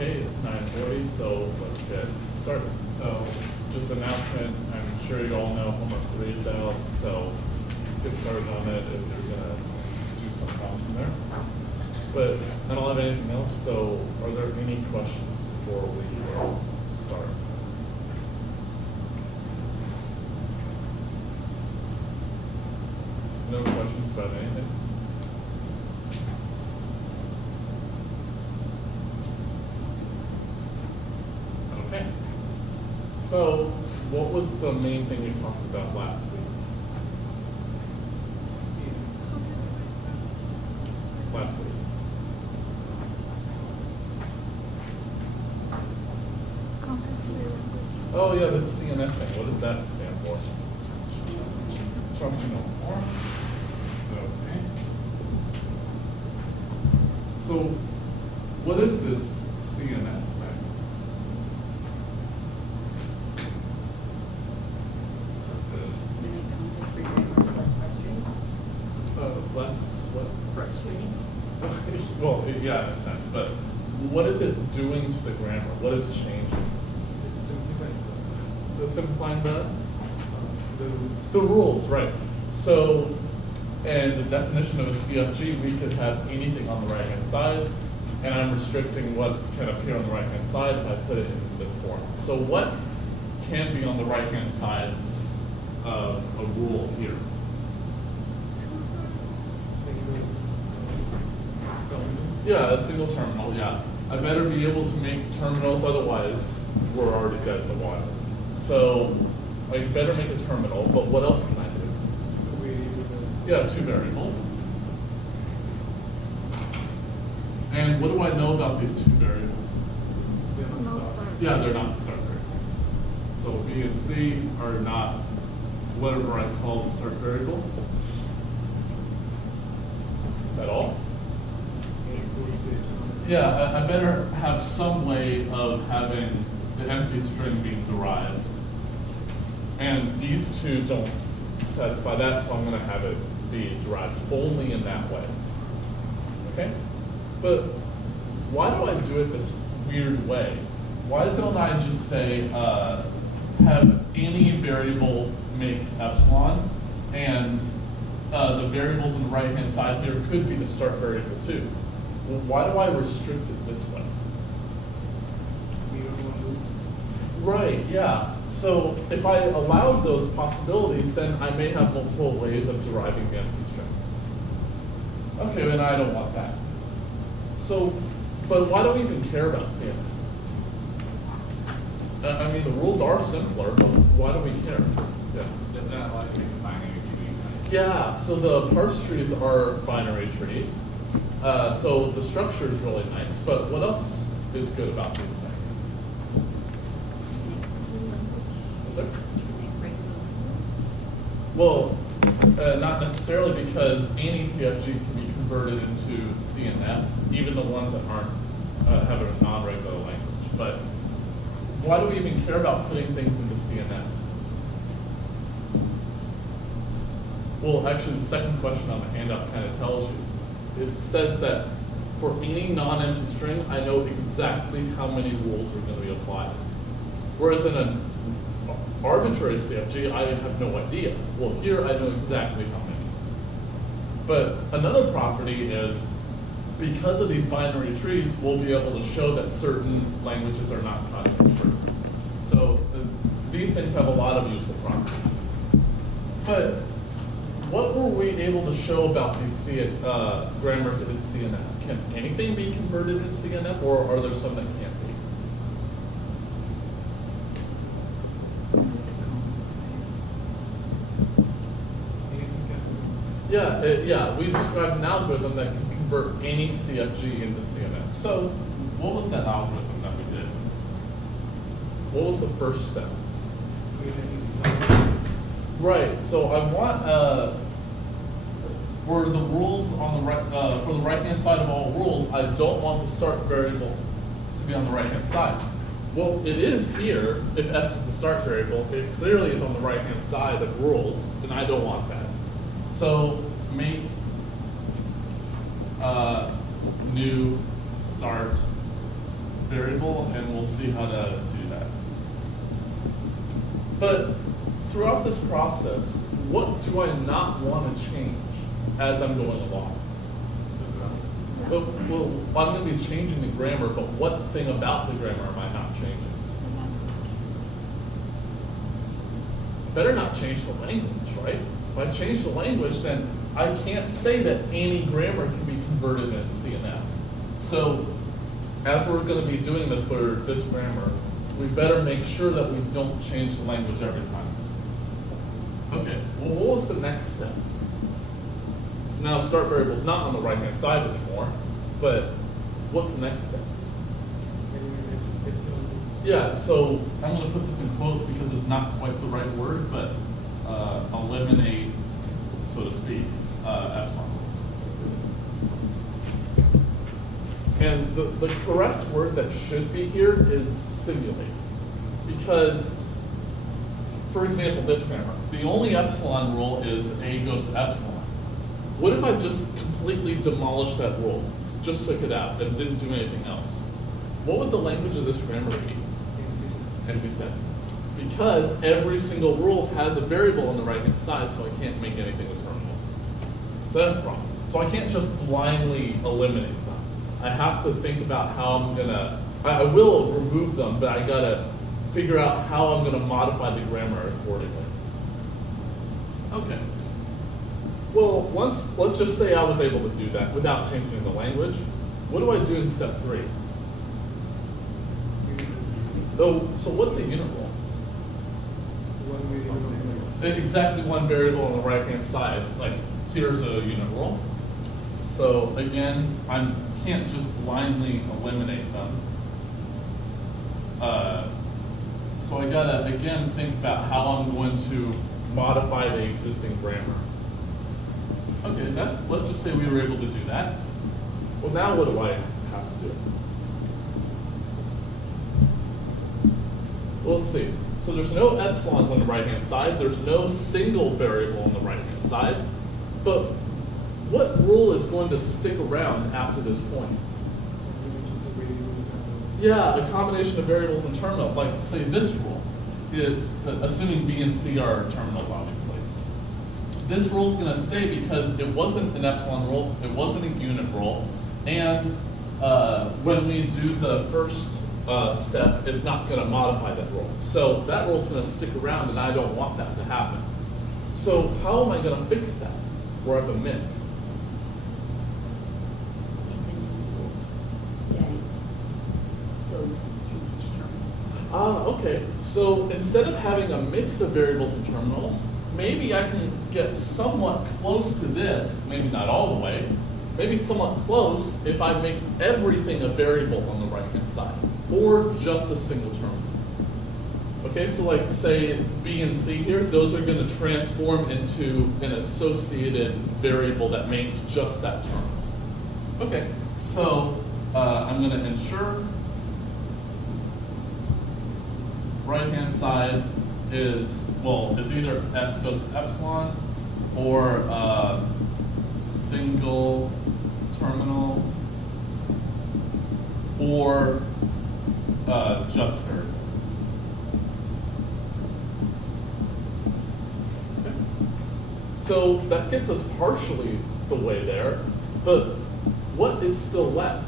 Okay, it's 9:40, so let's get started. So, just announcement, I'm sure you all know homework 3 is out, so get started on it if you're gonna do some problems from there. But I don't have anything else, so are there any questions before we start? No questions about anything? Okay. So, what was the main thing we talked about last week? Last week. Oh yeah, this CNF thing. What does that stand for? Chomsky Normal Form. Okay. So, what is this CNF thing? Less what? Frustrating. Well, yeah, in a sense, but what is it doing to the grammar? What is changing? Simplifying the rules, right? So, and the definition of a CFG, we could have anything on the right-hand side, and I'm restricting what can appear on the right-hand side if I put it in this form. So, what can be on the right-hand side of a rule here? Yeah, a single terminal, yeah. I better be able to make terminals, otherwise we're already dead in the water. So I better make a terminal, but what else can I do? Yeah, 2 variables. And what do I know about these 2 variables? Yeah, they're not the start variable. So B and C are not whatever I call the start variable. Is that all? Yeah, I better have some way of having the empty string being derived. And these 2 don't satisfy that, so I'm going to have it be derived only in that way. Okay? But why do I do it this weird way? Why don't I just say, have any variable make epsilon, and the variables on the right-hand side here could be the start variable too? Well, why do I restrict it this way? We don't want loops. Right, yeah. So if I allowed those possibilities, then I may have multiple ways of deriving the empty string. Okay, and I don't want that. So, but why do we even care about CNF? I mean, the rules are simpler, but why do we care? Yeah. Does that allow you to make a binary tree? Yeah, so the parse trees are binary trees. So the structure is really nice, but what else is good about these things? Is there? Well, not necessarily, because any CFG can be converted into CNF, even the ones that aren't have a non-regular language. But why do we even care about putting things into CNF? Well, actually, the second question on the handout kind of tells you. It says that for any non-empty string, I know exactly how many rules are going to be applied. Whereas in an arbitrary CFG, I have no idea. Well, here I know exactly how many. But another property is, because of these binary trees, we'll be able to show that certain languages are not context free. So these things have a lot of useful properties. But what were we able to show about these grammars in CNF? Can anything be converted into CNF, or are there some that can't be? Yeah, yeah. We described an algorithm that can convert any CFG into CNF. So, what was that algorithm that we did? What was the first step? Right. So I want for the rules on the right, for the right-hand side of all rules, I don't want the start variable to be on the right-hand side. Well, it is here if S is the start variable. It clearly is on the right-hand side of rules, and I don't want that. So make new start variable. variable, and we'll see how to do that. But throughout this process, what do I not want to change as I'm going along? Well, I'm going to be changing the grammar, but what thing about the grammar am I not changing? Better not change the language, right? If I change the language, then I can't say that any grammar can be converted into CNF. So, as we're going to be doing this for this grammar, we better make sure that we don't change the language every time. Okay, well, what was the next step? So now start variable's not on the right-hand side anymore, but what's the next step? Yeah, so I'm going to put this in quotes because it's not quite the right word, but eliminate, so to speak, epsilon rules. And the correct word that should be here is simulate. Because, for example, this grammar, the only epsilon rule is A goes to epsilon. What if I just completely demolished that rule, just took it out, and didn't do anything else? What would the language of this grammar be? NP7. Because every single rule has a variable on the right-hand side, so I can't make anything with terminals. So that's a problem. So I can't just blindly eliminate them. I have to think about how I'm gonna, I will remove them, but I gotta figure out how I'm gonna modify the grammar accordingly. Okay. Well, let's just say I was able to do that without changing the language. What do I do in step 3? Oh, so what's a unit rule? Exactly one variable on the right-hand side. Like, here's a unit rule. So again, I can't just blindly eliminate them. So I gotta, again, think about how I'm going to modify the existing grammar. Okay, let's just say we were able to do that. Well, now what do I have to do? Well, let's see. So there's no epsilons on the right-hand side. There's no single variable on the right-hand side. But what rule is going to stick around after this point? Yeah, a combination of variables and terminals. Like, say this rule is, assuming B and C are terminals, obviously. This rule is going to stay because it wasn't an epsilon rule, it wasn't a unit rule, and when we do the first step, it's not going to modify that rule. So that rule is going to stick around, and I don't want that to happen. So how am I going to fix that where I have a mix? Okay, so instead of having a mix of variables and terminals, maybe I can get somewhat close to this, maybe not all the way, maybe somewhat close if I make everything a variable on the right-hand side, or just a single terminal. Okay, so like say B and C here, those are going to transform into an associated variable that makes just that terminal. Okay, so I'm going to ensure right-hand side is, well, is either S goes to epsilon or single terminal or just variables. Okay. So that gets us partially the way there, but what is still left?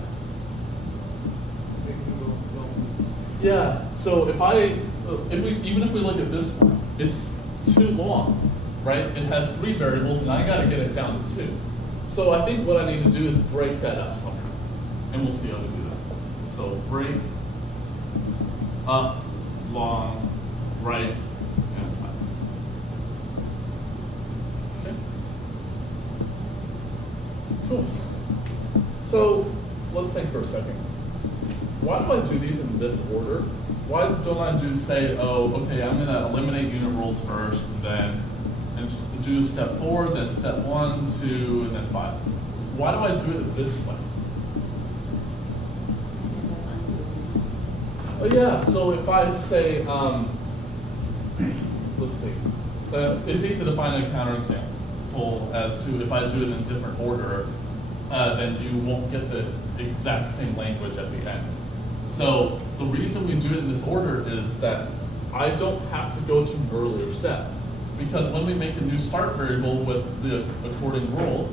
Yeah, so even if we look at this one, it's too long, right? It has 3 variables, and I got to get it down to 2. So I think what I need to do is break that up somehow, and we'll see how to do that. So break up, long, right, and silence. Okay. Cool. So let's think for a second. Why do I do these in this order? Why don't I say, oh, okay, I'm going to eliminate unit rules first, and then do step 4, then step 1, 2, and then 5? Why do I do it this way? Oh yeah, so if I say, let's see, it's easy to find a counterexample as to if I do it in a different order, then you won't get the exact same language at the end. So the reason we do it in this order is that I don't have to go to an earlier step. Because when we make a new start variable with the according rule,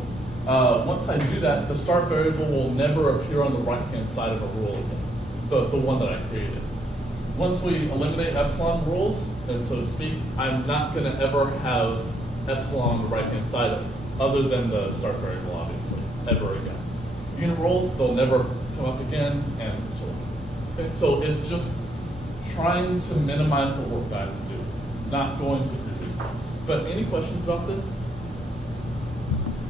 once I do that, the start variable will never appear on the right-hand side of a rule again, the one that I created. Once we eliminate epsilon rules, and so to speak, I'm not going to ever have epsilon on the right-hand side of it, other than the start variable, obviously, ever again. Unit rules, they'll never come up again, and so on. Okay, so it's just trying to minimize the work I have to do, not going to previous steps. But any questions about this?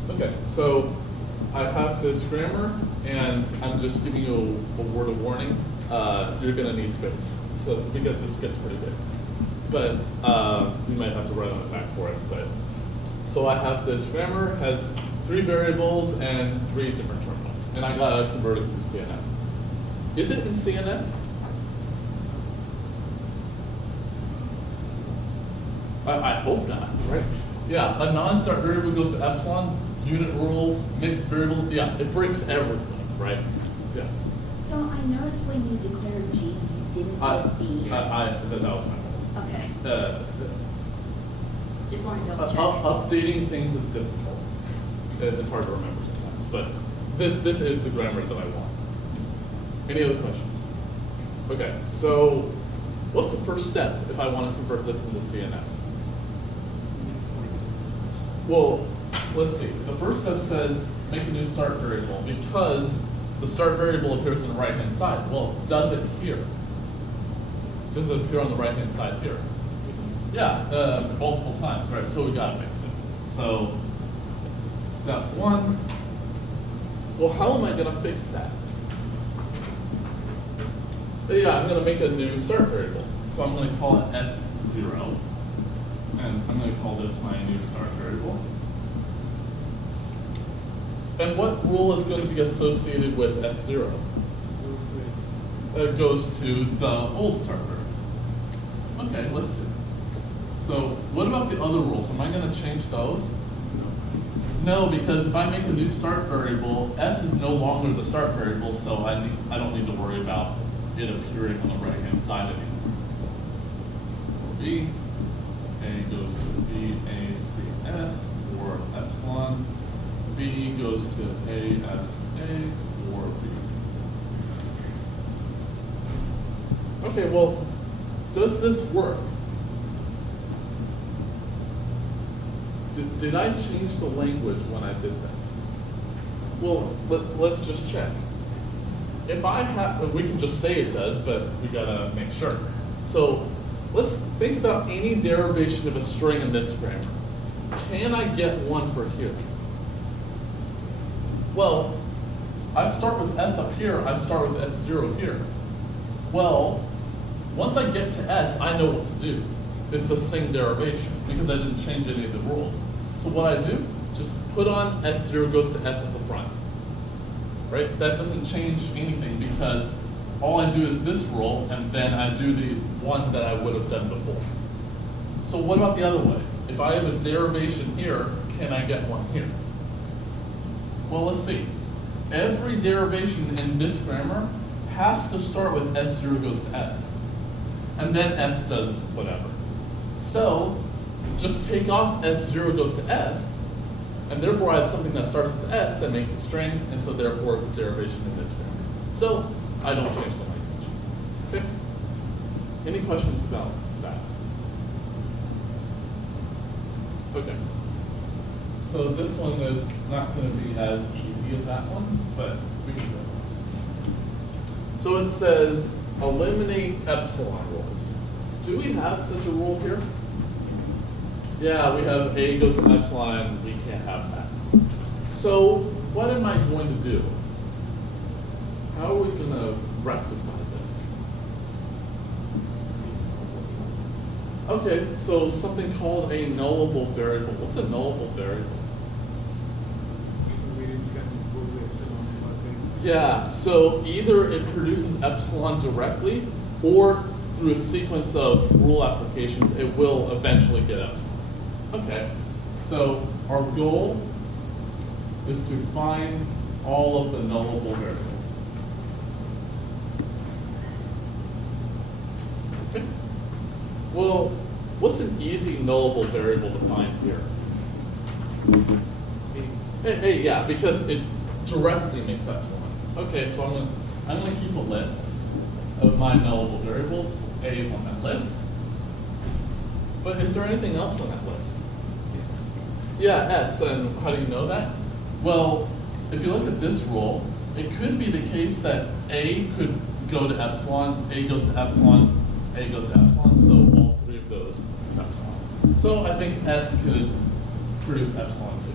Okay, so I have this grammar, and I'm just giving you a word of warning. You're going to need space, so because this gets pretty big. But you might have to write on the back for it. But so I have this grammar, has 3 variables and 3 different terminals, and I gotta convert it to CNF. Is it in CNF? I hope not, right? Yeah, a non-start variable goes to epsilon, unit rules, mixed variable, yeah, it breaks everything, right? Yeah. So I noticed when you declared G, you didn't list B. That was my fault. Okay, just wanted to double check. Updating things is difficult. It's hard to remember sometimes, but this is the grammar that I want. Any other questions? Okay, so what's the first step if I want to convert this into CNF? Well, let's see. The first step says make a new start variable because the start variable appears on the right-hand side. Well, does it here? Does it appear on the right-hand side here? Yeah, multiple times, right? So we gotta fix it. So step 1. Well, how am I gonna fix that? Yeah, I'm gonna make a new start variable. So I'm gonna call it S0. And I'm going to call this my new start variable. And what rule is going to be associated with S0? It goes to the old start variable. Okay, let's see. So what about the other rules? Am I going to change those? No, because if I make a new start variable, S is no longer the start variable, so I don't need to worry about it appearing on the right-hand side anymore. B. A goes to B, A, C, S, or epsilon. B goes to A, S, A, or B. Okay, well, does this work? Did I change the language when I did this? Well, let's just check. If I have, we can just say it does, but we gotta make sure. So let's think about any derivation of a string in this grammar. Can I get one for here? Well, I start with S up here, I start with S0 here. Well, once I get to S, I know what to do. It's the same derivation because I didn't change any of the rules. So what I do, just put on S0 goes to S at the front. Right? That doesn't change anything because all I do is this rule, and then I do the one that I would have done before. So what about the other way? If I have a derivation here, can I get one here? Well, let's see. Every derivation in this grammar has to start with S0 goes to S. And then S does whatever. So just take off S0 goes to S, and therefore I have something that starts with S that makes a string, and so therefore it's a derivation in this grammar. So I don't change the language. Okay? Any questions about that? Okay. So this one is not going to be as easy as that one, but we can go. So it says eliminate epsilon rules. Do we have such a rule here? Yeah, we have A goes to epsilon, we can't have that. So what am I going to do? How are we going to rectify this? Okay, so something called a nullable variable. What's a nullable variable? Yeah, so either it produces epsilon directly, or through a sequence of rule applications, it will eventually get epsilon. Okay, so our goal is to find all of the nullable variables. Well, what's an easy nullable variable to find here? Hey, yeah, because it directly makes epsilon. Okay, so I'm gonna keep a list of my nullable variables. A is on that list. But is there anything else on that list? Yes. Yeah, S. And how do you know that? Well, if you look at this rule, it could be the case that A could go to epsilon, A goes to epsilon, A goes to epsilon, so all three of those epsilon. So I think S could produce epsilon too.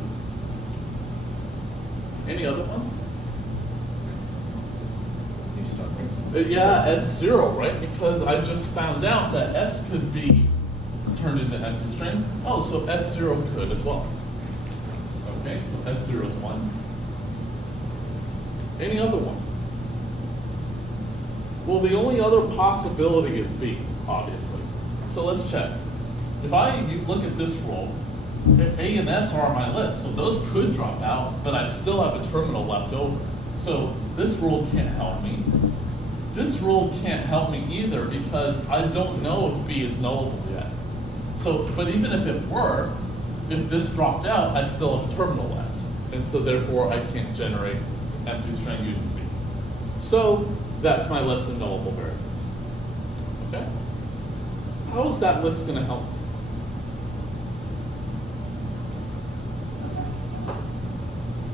Any other ones? Yeah, S0, right? Because I just found out that S could be turned into an empty string. Oh, so S0 could as well. Okay, so S0 is 1. Any other one? Well, the only other possibility is B, obviously. So let's check. If you look at this rule, A and S are on my list, so those could drop out, but I still have a terminal left over. So this rule can't help me. This rule can't help me either because I don't know if B is nullable yet. So, but even if it were, if this dropped out, I still have a terminal left. And so therefore I can't generate empty string using B. So that's my list of nullable variables. Okay? How is that list going to help me?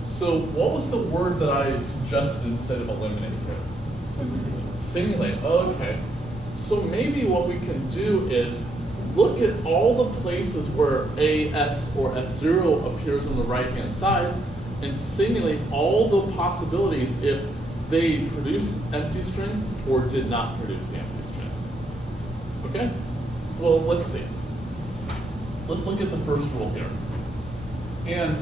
So what was the word that I suggested instead of eliminate here? Simulate. Okay. So maybe what we can do is look at all the places where A, S, or S0 appears on the right-hand side and simulate all the possibilities if they produced empty string or did not produce the empty string. Okay? Well, let's see. Let's look at the first rule here. And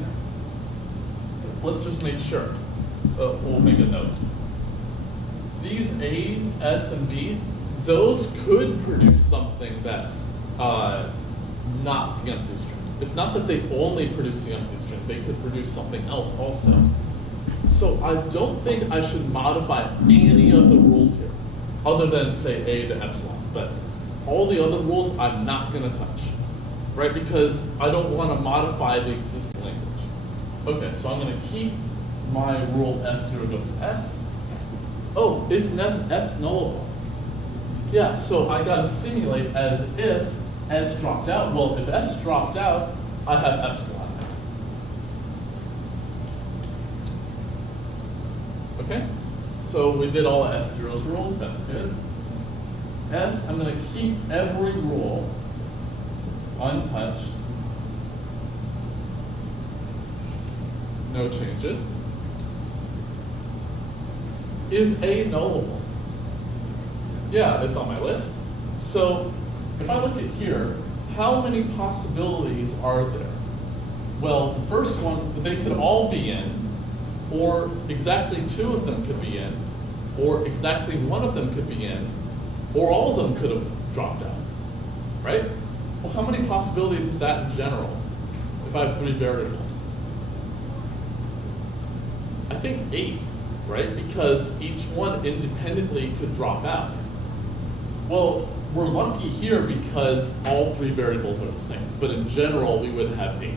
let's just make sure. We'll make a note. These A, S, and B, those could produce something that's not the empty string. It's not that they only produce the empty string. They could produce something else also. So I don't think I should modify any of the rules here, other than say A to epsilon. But all the other rules I'm not going to touch, right? Because I don't want to modify the existing language. Okay, so I'm going to keep my rule S0 goes to S. Oh, isn't S nullable? Yeah, so I got to simulate as if S dropped out. Well, if S dropped out, I have epsilon now. Okay, so we did all of S0's rules, that's good. S, I'm going to keep every rule untouched. No changes. Is A nullable? Yeah, it's on my list. So if I look at here, how many possibilities are there? Well, the first one, they could all be in, or exactly 2 of them could be in, or exactly 1 of them could be in, or all of them could have dropped out, right? Well, how many possibilities is that in general if I have 3 variables? I think 8, right? Because each one independently could drop out. Well, we're lucky here because all 3 variables are the same, but in general, we would have 8.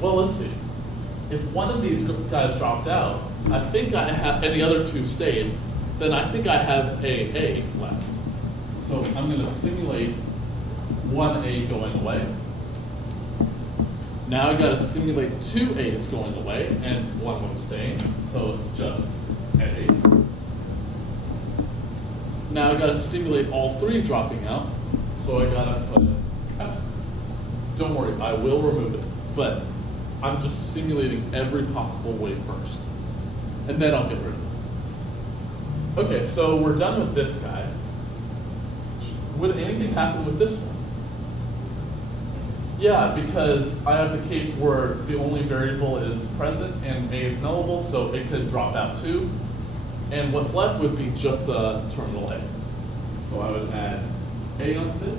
Well, let's see. If one of these guys dropped out, I think I have, and the other 2 stayed, then I think I have A left. So I'm going to simulate 1A going away. Now I got to simulate 2 A's going away and 1 of them staying, so it's just A. Now I got to simulate all 3 dropping out, so I got to put epsilon. Don't worry, I will remove it, but I'm just simulating every possible way first, and then I'll get rid of it. Okay, so we're done with this guy. Would anything happen with this one? Yeah, because I have the case where the only variable is present and A is nullable, so it could drop out too. And what's left would be just the terminal A. So I would add A onto this.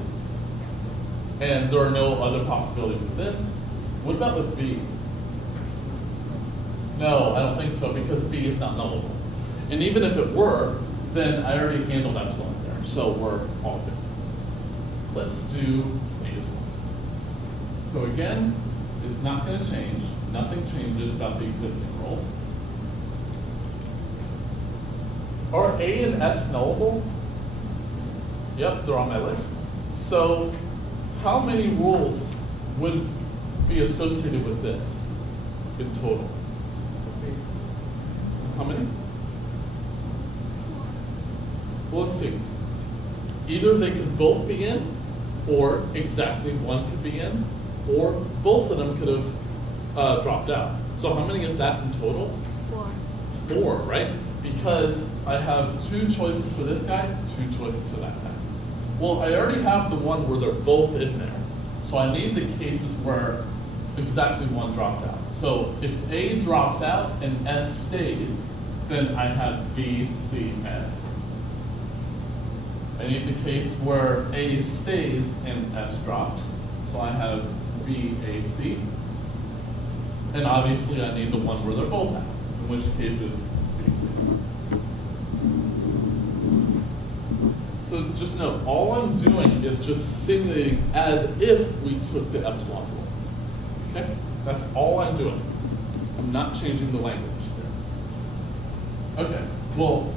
And there are no other possibilities with this. What about with B? No, I don't think so, because B is not nullable. And even if it were, then I already handled epsilon there, so we're all good. let's do these rules. So again, it's not going to change. Nothing changes about the existing rules. Are A and S knowable? Yep, they're on my list. So how many rules would be associated with this in total? How many? Well, let's see. Either they could both be in, or exactly one could be in, or both of them could have dropped out. So how many is that in total? 4. 4, right? Because I have 2 choices for this guy, 2 choices for that guy. Well, I already have the one where they're both in there. So I need the cases where exactly one dropped out. So if A drops out and S stays, then I have B, C, S. I need the case where A stays and S drops. So I have B, A, C. And obviously I need the one where they're both out, in which case is B, C. So just note, all I'm doing is just simulating as if we took the epsilon rule. Okay? That's all I'm doing. I'm not changing the language there. Okay, well,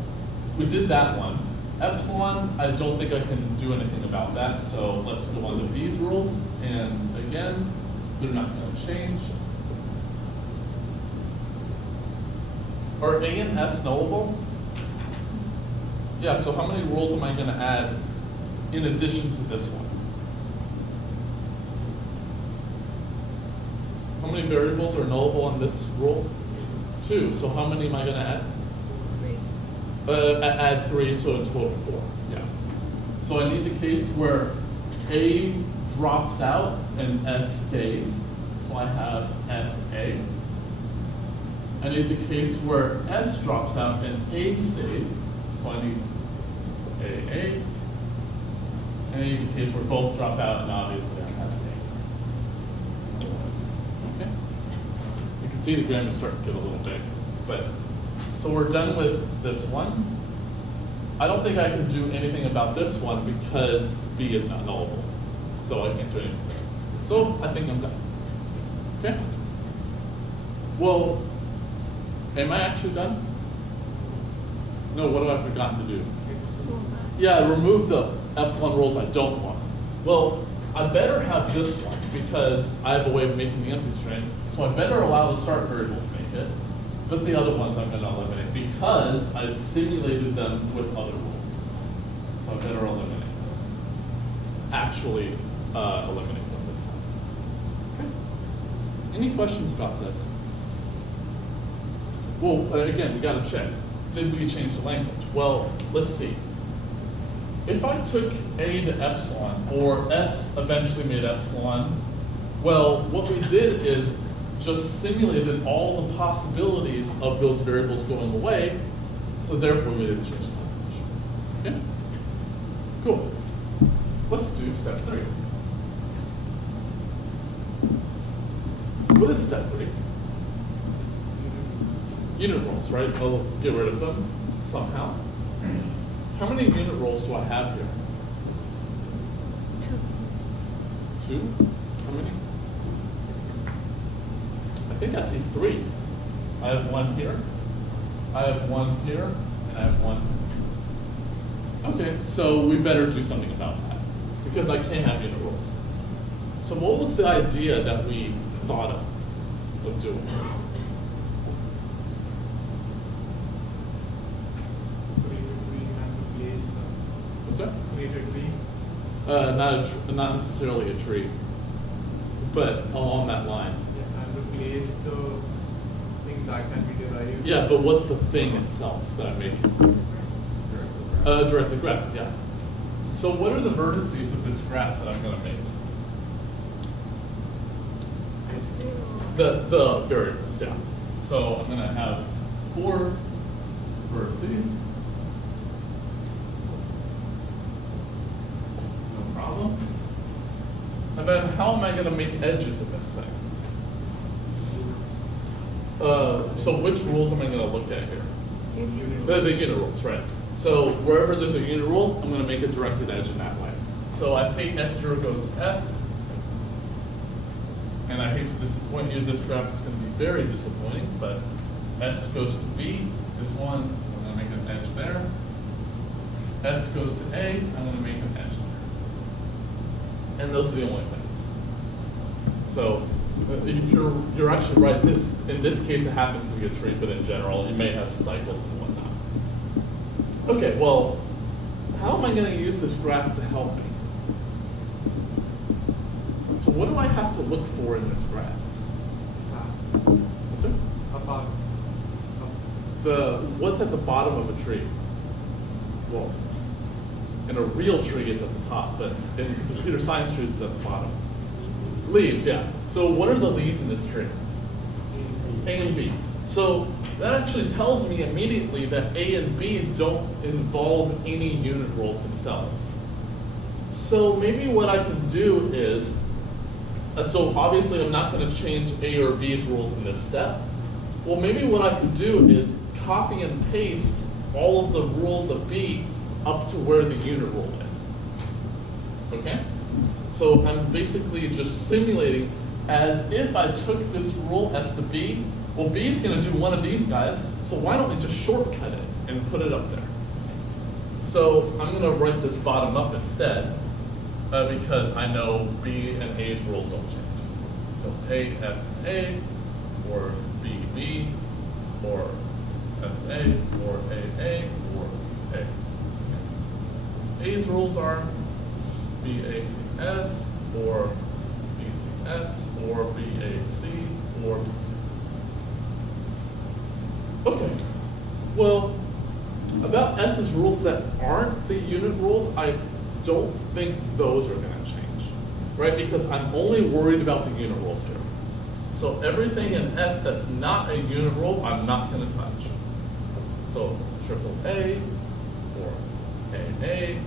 we did that one. Epsilon, I don't think I can do anything about that, so let's go on to these rules. And again, they're not going to change. Are A and S knowable? Yeah, so how many rules am I going to add in addition to this one? How many variables are knowable on this rule? 2. So how many am I going to add? 3. Add 3, so a total of 4. Yeah. So I need the case where A drops out and S stays. So I have SA. I need the case where S drops out and A stays. So I need AA. And I need the case where both drop out, and obviously I have A. Okay. You can see the grammar is starting to get a little big. But so we're done with this one. I don't think I can do anything about this one because B is not knowable. So I can't do anything. So I think I'm done. Okay? Well, am I actually done? No, what have I forgotten to do? Yeah, remove the epsilon rules I don't want. Well, I better have this one because I have a way of making the empty string. So I better allow the start variable to make it. But the other ones I'm going to eliminate because I simulated them with other rules. So I better eliminate those. Actually eliminate them this time. Okay. Any questions about this? Well, again, we got to check. Did we change the language? Well, let's see. If I took A to epsilon, or S eventually made epsilon, well, what we did is just simulated all the possibilities of those variables going away, so therefore we didn't change the language. Okay? Cool. Let's do step 3. What is step 3? Unit roles, right? I'll get rid of them somehow. How many unit roles do I have here? 2. 2? How many? I think I see 3. I have 1 here, I have 1 here, and I have 1 here. Okay, so we better do something about that, because I can't have unit roles. So what was the idea that we thought of doing? What's that? Create a tree. Not necessarily a tree, but along that line. Yeah, and replace the thing that can be derived. Yeah, but what's the thing itself that I'm making? Directed graph, yeah. So what are the vertices of this graph that I'm going to make? The variables, yeah. So I'm going to have 4 vertices. No problem. And then how am I going to make edges of this thing? So which rules am I going to look at here? The unit rules, right. So wherever there's a unit rule, I'm going to make a directed edge in that way. So I say S0 goes to S, and I hate to disappoint you, this graph is going to be very disappointing, but S goes to B is 1, so I'm going to make an edge there. S goes to A, I'm going to make an edge there. And those are the only things. So you're actually right. In this case, it happens to be a tree, but in general, you may have cycles and whatnot. Okay, well, how am I going to use this graph to help me? So what do I have to look for in this graph? What's it? About What's at the bottom of a tree? Well, in a real tree it's at the top, but in computer science trees it's at the bottom. Leaves, yeah. So what are the leaves in this tree? A and B. So that actually tells me immediately that A and B don't involve any unit rules themselves. So maybe what I can do is, so obviously I'm not going to change A or B's rules in this step. Well, maybe what I can do is copy and paste all of the rules of B up to where the unit rule is. Okay? So I'm basically just simulating as if I took this rule S to B. Well, B is going to do one of these guys, so why don't we just shortcut it and put it up there? So I'm going to write this bottom up instead, because I know B and A's rules don't change. So A, S, A, or B, B, or S, A, or A, or A. Okay. A's rules are B, A, C, S, or B, C, S, or B, A, C, or B, C. Okay, well, about S's rules that aren't the unit rules, I don't think those are going to change, right? Because I'm only worried about the unit rules here. So everything in S that's not a unit rule, I'm not going to touch. So triple A, or AA,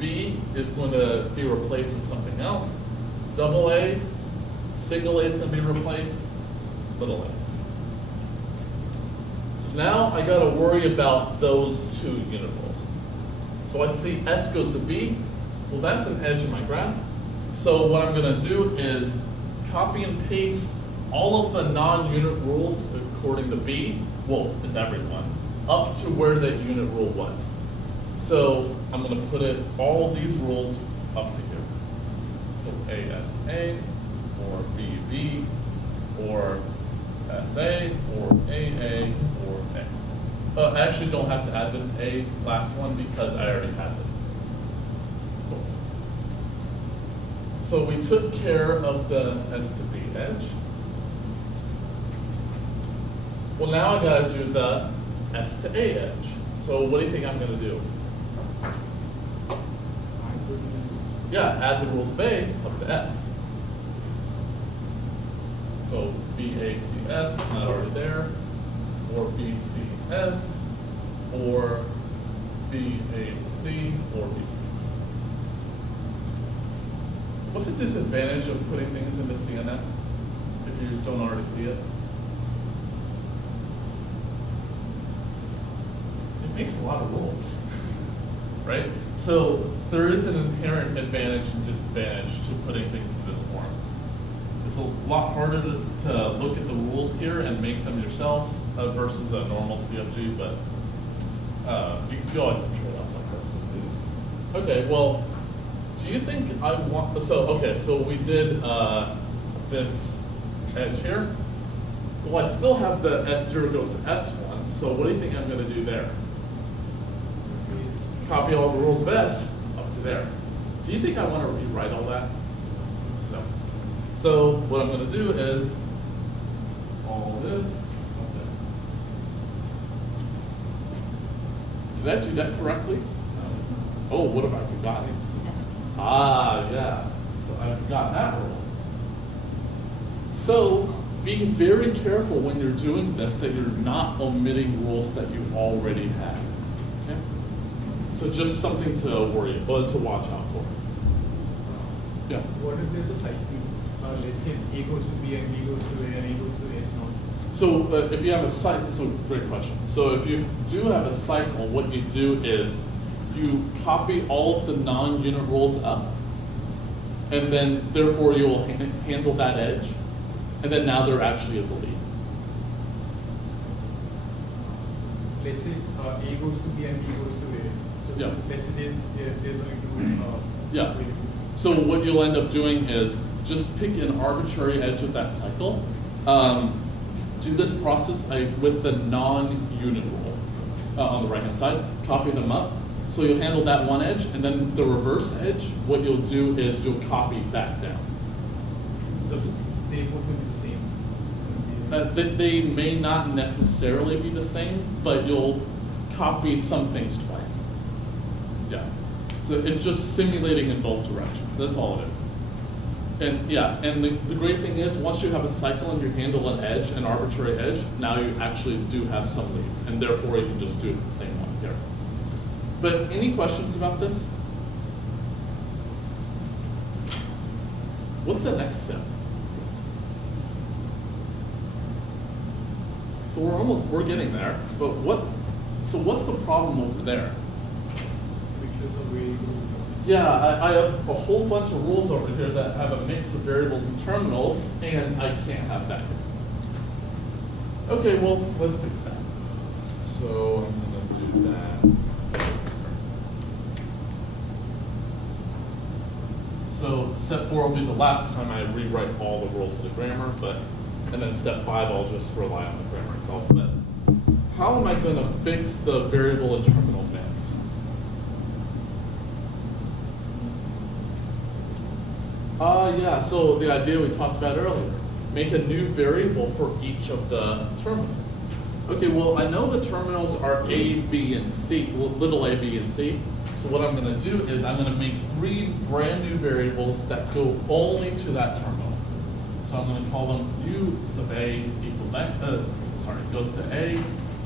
B is going to be replaced with something else. Double A, single A is going to be replaced, little a. Now I got to worry about those two unit rules. So I see S goes to B. Well, that's an edge in my graph. So what I'm going to do is copy and paste all of the non-unit rules according to B, well, is everyone, up to where that unit rule was. So I'm going to put all these rules up to here. So ASA, or BB, or SA, or AA, or A. I actually don't have to add this A last one because I already had it. Cool. So we took care of the S to B edge. Well, now I got to do the S to A edge. So what do you think I'm going to do? Yeah, add the rules of A up to S. So BACS, not already there, or BCS, or BAC, or BC. What's the disadvantage of putting things into CNF if you don't already see it? It makes a lot of rules, right? So there is an inherent advantage and disadvantage to putting things in this form. It's a lot harder to look at the rules here and make them yourself versus a normal CFG, but you always have trade-offs like this. Okay, well, do you think I want, so we did this edge here. Well, I still have the S0 goes to S1, so what do you think I'm going to do there? Copy all the rules of S up to there. Do you think I want to rewrite all that? No. So what I'm going to do is all this up there. Did I do that correctly? Oh, what have I forgotten? Ah, yeah. So I forgot that rule. So be very careful when you're doing this that you're not omitting rules that you already have. Okay? So just something to worry about, to watch out for. Yeah. What if there's a cycle? Let's say A goes to B and B goes to A and A goes to S naught. So if you have a cycle, so great question. So if you do have a cycle, what you do is you copy all of the non-unit rules up, and then therefore you will handle that edge, and then now there actually is a leaf. Let's say A goes to B and B goes to A. So Yeah. let's say there's only two. Yeah. variables. So what you'll end up doing is just pick an arbitrary edge of that cycle. Do this process with the non-unit rule on the right-hand side. Copy them up. So you'll handle that one edge, and then the reverse edge, what you'll do is you'll copy that down. Just, They both will be the same. they may not necessarily be the same, but you'll copy some things twice. Yeah. So it's just simulating in both directions. That's all it is. And yeah, and the great thing is once you have a cycle and you handle an edge, an arbitrary edge, now you actually do have some leaves, and therefore you can just do it the same one here. But any questions about this? What's the next step? So we're getting there, but what's the problem over there? Pictures of variables. Yeah, I have a whole bunch of rules over here that have a mix of variables and terminals, and I can't have that here. Okay, well, let's fix that. So I'm gonna do that. So step 4 will be the last time I rewrite all the rules of the grammar, and then step 5 I'll just rely on the grammar itself. But how am I gonna fix the variable and terminal mix? Yeah, so the idea we talked about earlier, make a new variable for each of the terminals. Okay, well, I know the terminals are A, B, and C, well, little a, B, and C. So what I'm gonna do is I'm gonna make 3 brand new variables that go only to that terminal. So I'm gonna call them U sub A equals A, goes to A,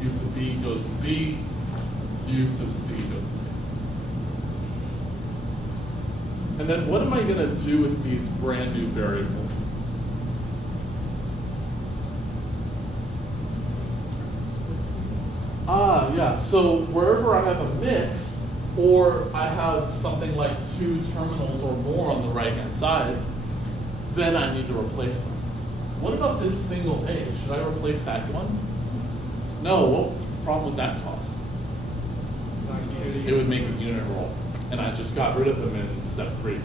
U sub B goes to B, U sub C goes to C. And then what am I gonna do with these brand new variables? Yeah, so wherever I have a mix, or I have something like 2 terminals or more on the right-hand side, then I need to replace them. What about this single A? Should I replace that one? No, what problem would that cause? It would make a unit rule, and I just got rid of them in step 3.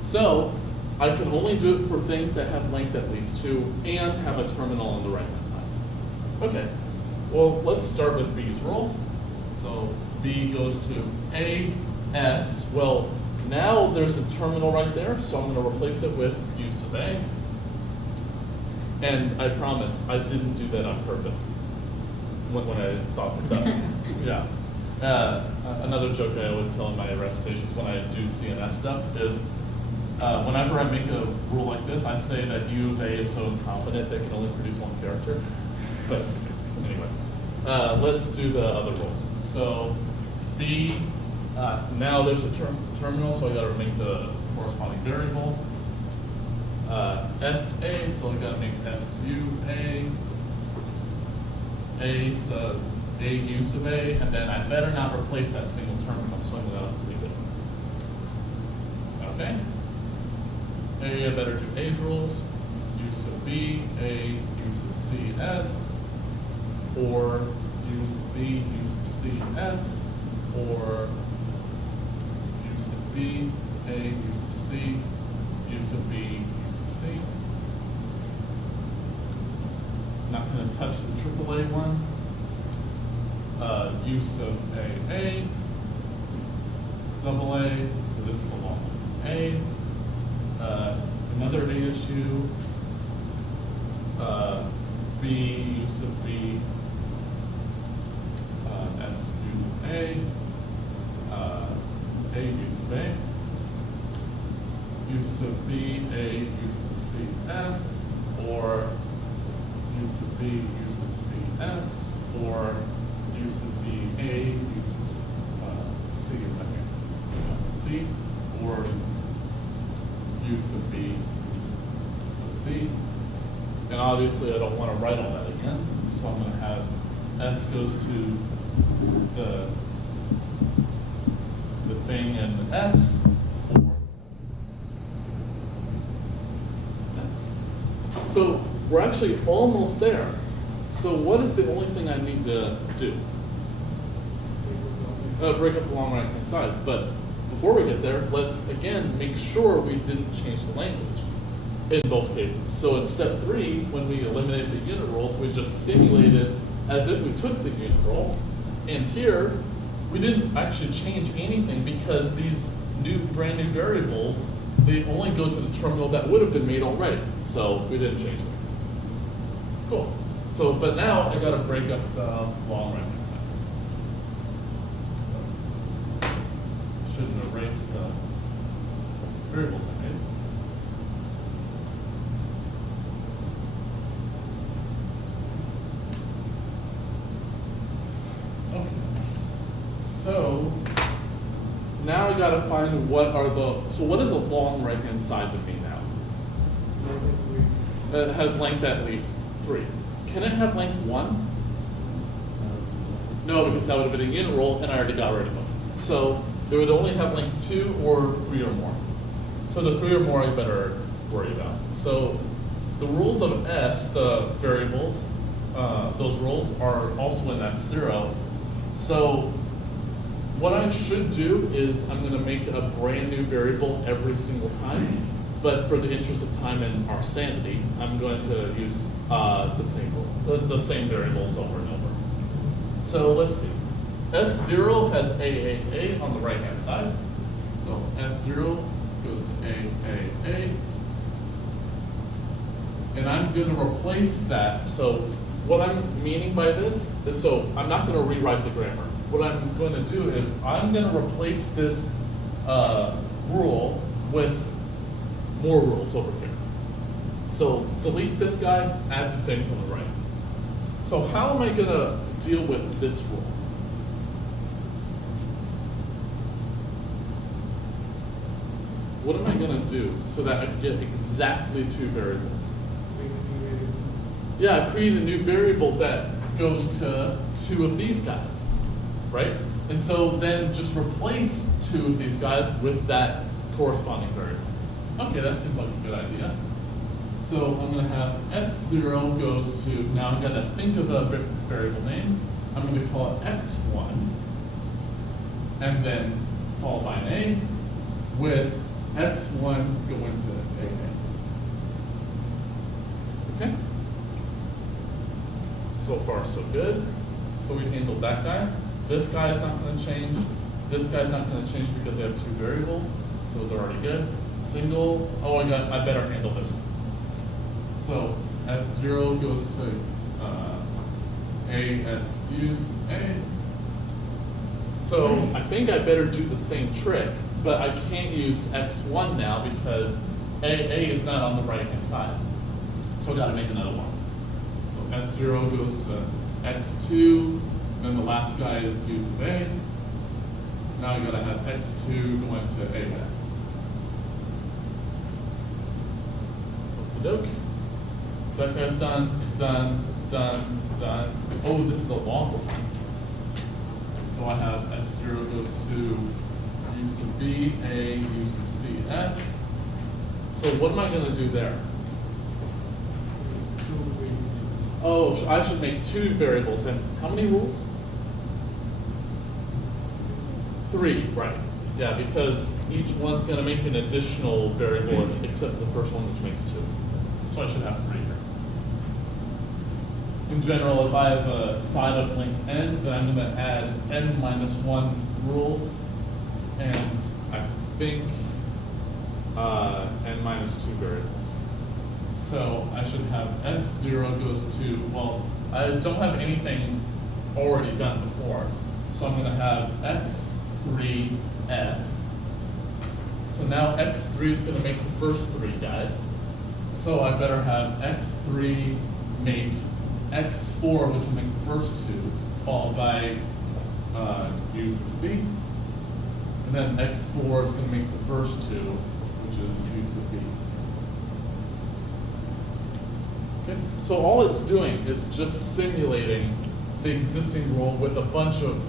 So I can only do it for things that have length at least 2 and have a terminal on the right-hand side. Okay, well, let's start with B's rules. So B goes to A, S. Well, now there's a terminal right there, so I'm going to replace it with U sub A. And I promise, I didn't do that on purpose when I thought this up. Yeah. Another joke I always tell in my recitations when I do CNF stuff is whenever I make a rule like this, I say that U of A is so incompetent they can only produce one character. But anyway, let's do the other rules. So B, now there's a terminal, so I got to make the corresponding variable. SA, so I got to make SU A sub A U sub A, and then I better not replace that single terminal, so I'm going to leave it. Okay? I better do A's rules. U sub B, A, U sub C, S, or U sub B, U sub C, S, or U sub B, A, U sub C, U sub B, U sub C. Not going to touch the AAA one. U sub A, double A, so this belongs to A. Another A issue, B, U sub B, S, U sub A, U sub A, U sub B, A, U sub C, S, or U sub B, U sub C, S, or U sub B, A, U sub C, C, or U sub B, U sub C. And obviously I don't want to write all that again, so I'm going to have S goes to the thing in S or S. So we're actually almost there. So what is the only thing I need to do? Break up the long right-hand sides. But before we get there, let's again make sure we didn't change the language in both cases. So in step 3, when we eliminated the unit rules, we just simulated as if we took the unit rule. And here, we didn't actually change anything because these brand new variables, they only go to the terminal that would have been made already. So we didn't change anything. Cool. So, but now I gotta break up the long right-hand sides. Shouldn't erase the variables I made. Okay. So now I gotta find what are so what is a long right-hand side to me now? It has length at least 3. Can it have length 1? No, because that would have been a unit rule and I already got rid of it. So it would only have length 2 or 3 or more. So the 3 or more I better worry about. So the rules of S, the variables, those rules are also in S0. So what I should do is I'm gonna make a brand new variable every single time. But for the interest of time and our sanity, I'm going to use the same variables over and over. So let's see. S0 has A on the right-hand side. So S0 goes to A. And I'm going to replace that. So what I'm meaning by this is, so I'm not going to rewrite the grammar. What I'm going to do is I'm going to replace this rule with more rules over here. So delete this guy, add the things on the right. So how am I going to deal with this rule? What am I going to do so that I can get exactly 2 variables? Yeah, create a new variable that goes to 2 of these guys, right? And so then just replace 2 of these guys with that corresponding variable. Okay, that seems like a good idea. So I'm going to have S0 goes to, now I'm going to think of a variable name. I'm going to call it X1, and then followed by an A, with X1 going to AA. Okay? So far, so good. So we handled that guy. This guy is not going to change. This guy's not going to change because they have 2 variables, so they're already good. Single, oh, I better handle this one. So S0 goes to A, S, use A. So I think I better do the same trick, but I can't use X1 now because AA is not on the right-hand side. So I gotta make another one. So S0 goes to X2, then the last guy is use of A. Now I gotta have X2 going to AS. Okey-doke. That guy's done. Oh, this is a longer one. So I have S0 goes to U sub B, A, U sub C, S. So what am I going to do there? Oh, I should make 2 variables. And how many rules? 3, right. Yeah, because each one's going to make an additional variable except for the first one, which makes 2. So I should have 3 here. In general, if I have a side of length n, then I'm going to add n minus 1 rules, and I think n minus 2 variables. So I should have S0 goes to, well, I don't have anything already done before, so I'm going to have X3S. So now X3 is going to make the first 3 guys. So I better have X3 make X4, which will make the first 2, followed by U sub C. And then X4 is going to make the first 2, which is U sub B. Okay? So all it's doing is just simulating the existing rule with a bunch of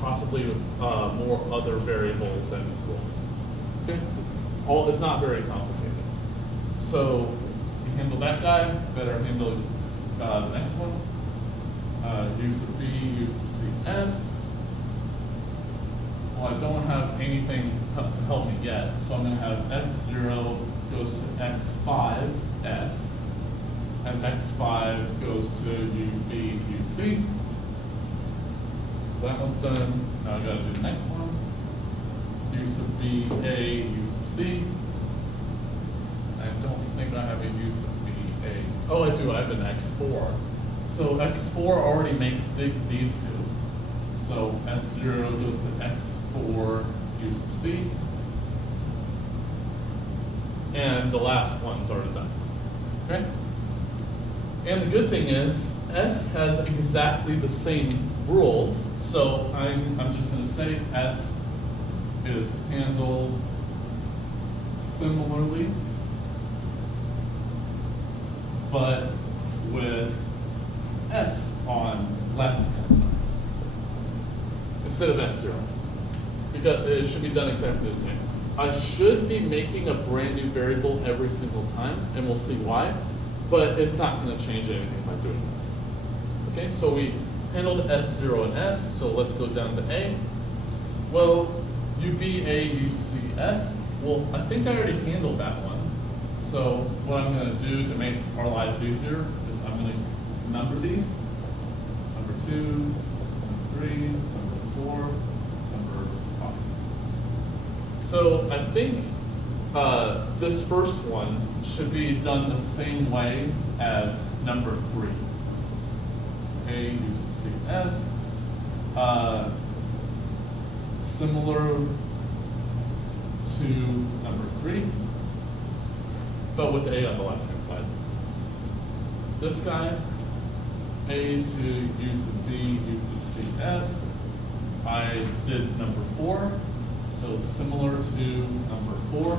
possibly more other variables and rules. Okay, so it's not very complicated. So you handle that guy, better handle the next one. U sub b, U sub cs. Well, I don't have anything to help me yet, so I'm going to have s0 goes to x5s, and x5 goes to ub, uc. So that one's done. Now I got to do the next one. U sub b, a, U sub c. I don't think I have a U sub b, a. Oh, I do. I have an x4. So x4 already makes these two. So s0 goes to x4 U sub c. And the last one's already done. Okay? And the good thing is, S has exactly the same rules. So I'm just going to say S is handled similarly, but with S on left-hand side instead of S0, because it should be done exactly the same. I should be making a brand new variable every single time, and we'll see why, but it's not going to change anything by doing this. Okay, so we handled S0 and S, so let's go down to A. Well, UB, A, UC, S. Well, I think I already handled that one. So what I'm going to do to make our lives easier is I'm going to number these. Number 2, number 3, number 4, number 5. So I think this first one should be done the same way as number 3. A, U sub C, S. Similar to number 3, but with A on the left-hand side. This guy, A to U sub B, U sub C, S. I did number 4, so similar to number 4.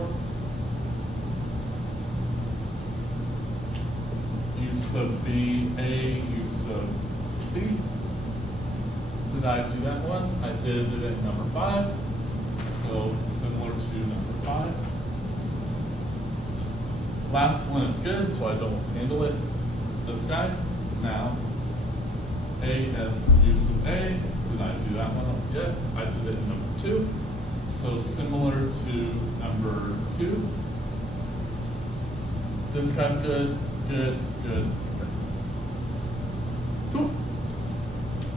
U sub B, A, U sub C. Did I do that one? I did it at number 5, so similar to number 5. Last one is good, so I don't handle it. This guy, now, A, S, U sub A. Did I do that one yet? I did it in number 2, so similar to number 2. This guy's good, good, good. Cool.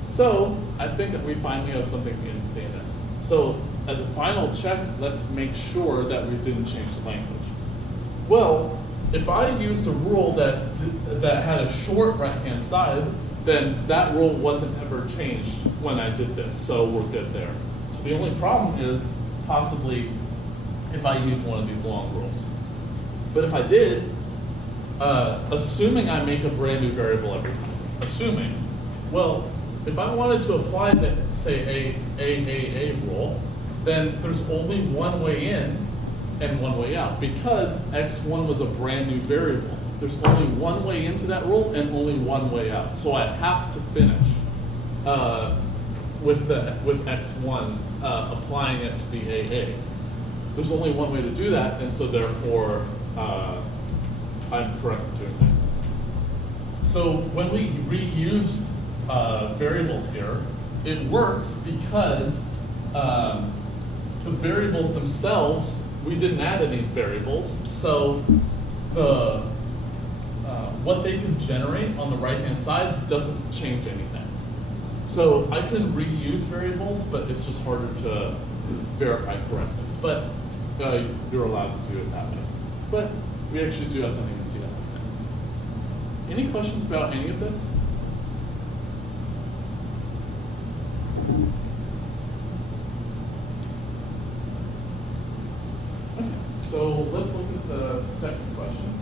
So I think that we finally have something in CNN. So as a final check, let's make sure that we didn't change the language. Well, if I used a rule that had a short right-hand side, then that rule wasn't ever changed when I did this, so we're good there. So the only problem is possibly if I used one of these long rules. But if I did, assuming I make a brand new variable every time, assuming, well, if I wanted to apply the, say, a rule, then there's only one way in and one way out. Because x1 was a brand new variable, there's only one way into that rule and only one way out. So I have to finish with x1 applying it to be AA. There's only one way to do that, and so therefore I'm correct in doing that. So when we reused variables here, it works because the variables themselves, we didn't add any variables, so the what they can generate on the right-hand side doesn't change anything. So I can reuse variables, but it's just harder to verify correctness. But you're allowed to do it that way. But we actually do have something to see that. Any questions about any of this? Okay, so let's look at the second question.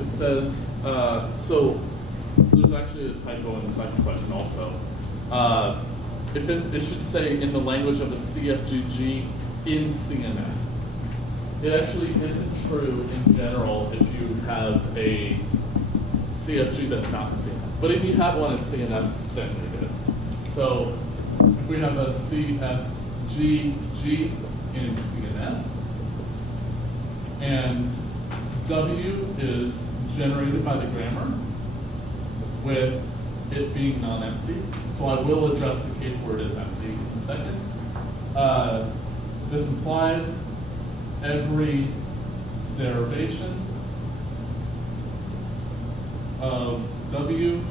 It says, so there's actually a typo in the second question also. It should say in the language of a CFGG in CNF. It actually isn't true in general if you have a CFG that's not in CNF. But if you have one in CNF, then you're good. So if we have a CFG, G in C and F. And W is generated by the grammar with it being non-empty. So I will address the case where it is empty in a second. This implies every derivation of W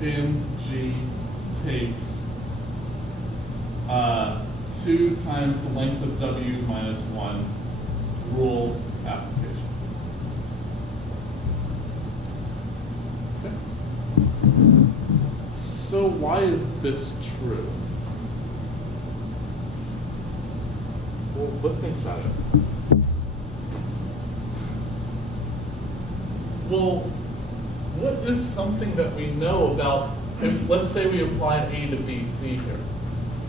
in G takes 2 times the length of W minus 1 rule applications. Okay. So why is this true? Well, let's think about it. Well, what is something that we know about, if, let's say we apply A to B, C here.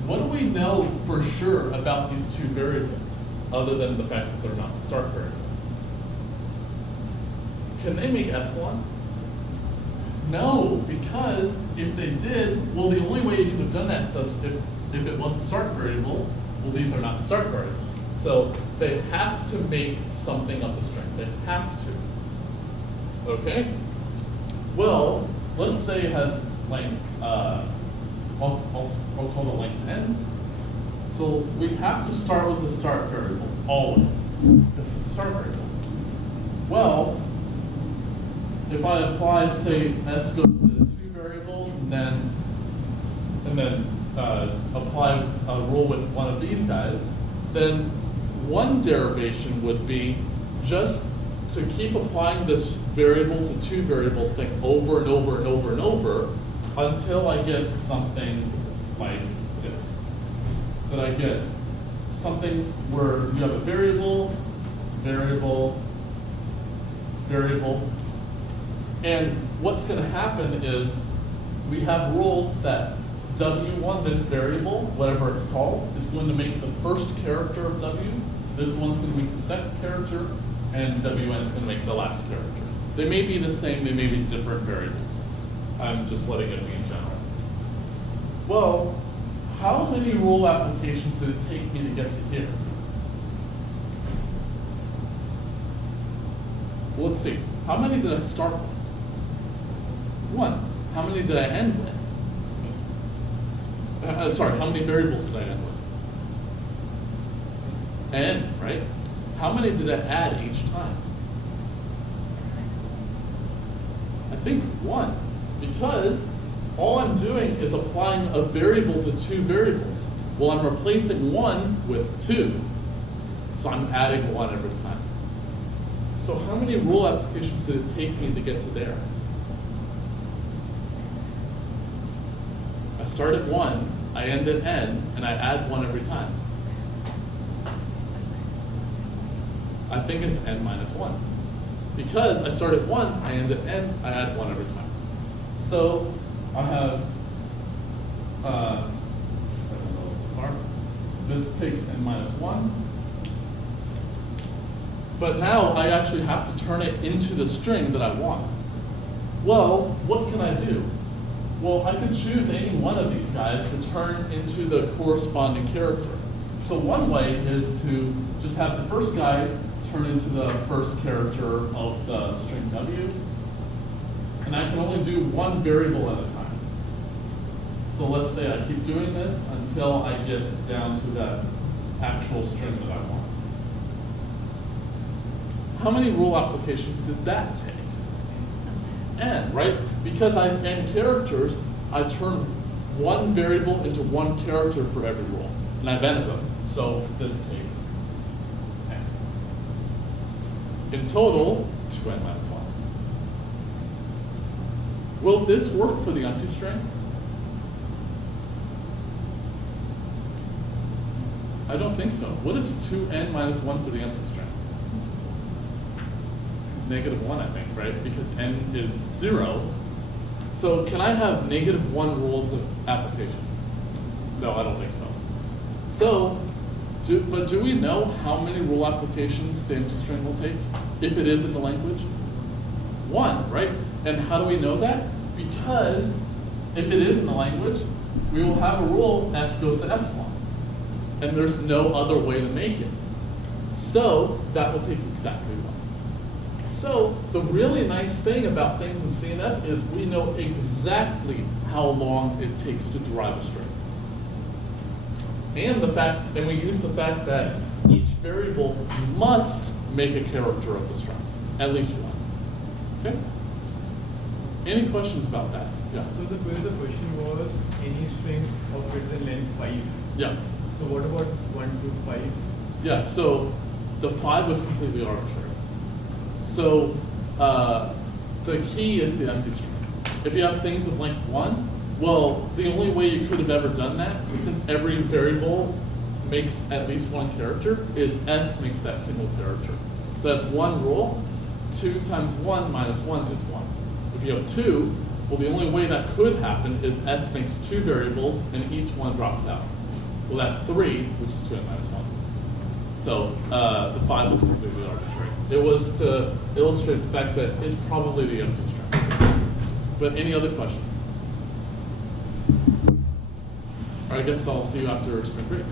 What do we know for sure about these two variables, other than the fact that they're not the start variable? Can they make epsilon? No, because if they did, well, the only way you could have done that is if it was the start variable, well, these are not the start variables. So they have to make something of the string. They have to. Okay? Well, let's say it has length, I'll call the length n. So we have to start with the start variable, always. This is the start variable. Well, if I apply, say, s goes to 2 variables, and then apply a rule with one of these guys, then one derivation would be just to keep applying this variable to 2 variables thing over and over and over and over until I get something like this. That I get something where you have a variable, variable, variable. And what's going to happen is we have rules that W1, this variable, whatever it's called, is going to make the first character of W. This one's going to make the second character, and Wn is going to make the last character. They may be the same, they may be different variables. I'm just letting it be in general. Well, how many rule applications did it take me to get to here? Well, let's see. How many did I start with? 1. How many did I end with? Sorry, how many variables did I end with? N, right? How many did I add each time? I think 1, because all I'm doing is applying a variable to 2 variables. Well, I'm replacing 1 with 2, so I'm adding 1 every time. So how many rule applications did it take me to get to there? I start at 1, I end at n, and I add 1 every time. I think it's n minus 1. Because I start at 1, I end at n, I add 1 every time. So I have, this takes n minus 1. But now I actually have to turn it into the string that I want. Well, what can I do? Well, I could choose any one of these guys to turn into the corresponding character. So one way is to just have the first guy turn into the first character of the string W. And I can only do 1 variable at a time. So let's say I keep doing this until I get down to that actual string that I want. How many rule applications did that take? N, right? Because I have n characters, I turn 1 variable into 1 character for every rule. And I have n of them. So this takes n. In total, 2n minus 1. Will this work for the empty string? I don't think so. What is 2n minus 1 for the empty string? -1, I think, right? Because n is 0. So can I have -1 rules of applications? No, I don't think so. So, but do we know how many rule applications the empty string will take if it is in the language? 1, right? And how do we know that? Because if it is in the language, we will have a rule S goes to epsilon. And there's no other way to make it. So that will take exactly 1. So the really nice thing about things in CNF is we know exactly how long it takes to derive a string. And we use the fact that each variable must make a character of the string, at least 1. Okay? Any questions about that? Yeah. So the question was any string of greater length 5. Yeah. So what about 1 to 5? Yeah, so the 5 was completely arbitrary. So the key is the empty string. If you have things of length 1, well, the only way you could have ever done that, since every variable makes at least 1 character, is S makes that single character. So that's 1 rule. 2 times 1 minus 1 is 1. If you have 2, well, the only way that could happen is S makes 2 variables and each one drops out. Well, that's 3, which is 2 minus 1. So the 5 was completely arbitrary. It was to illustrate the fact that it's probably the empty string. But any other questions? All right, I guess I'll see you after spring break.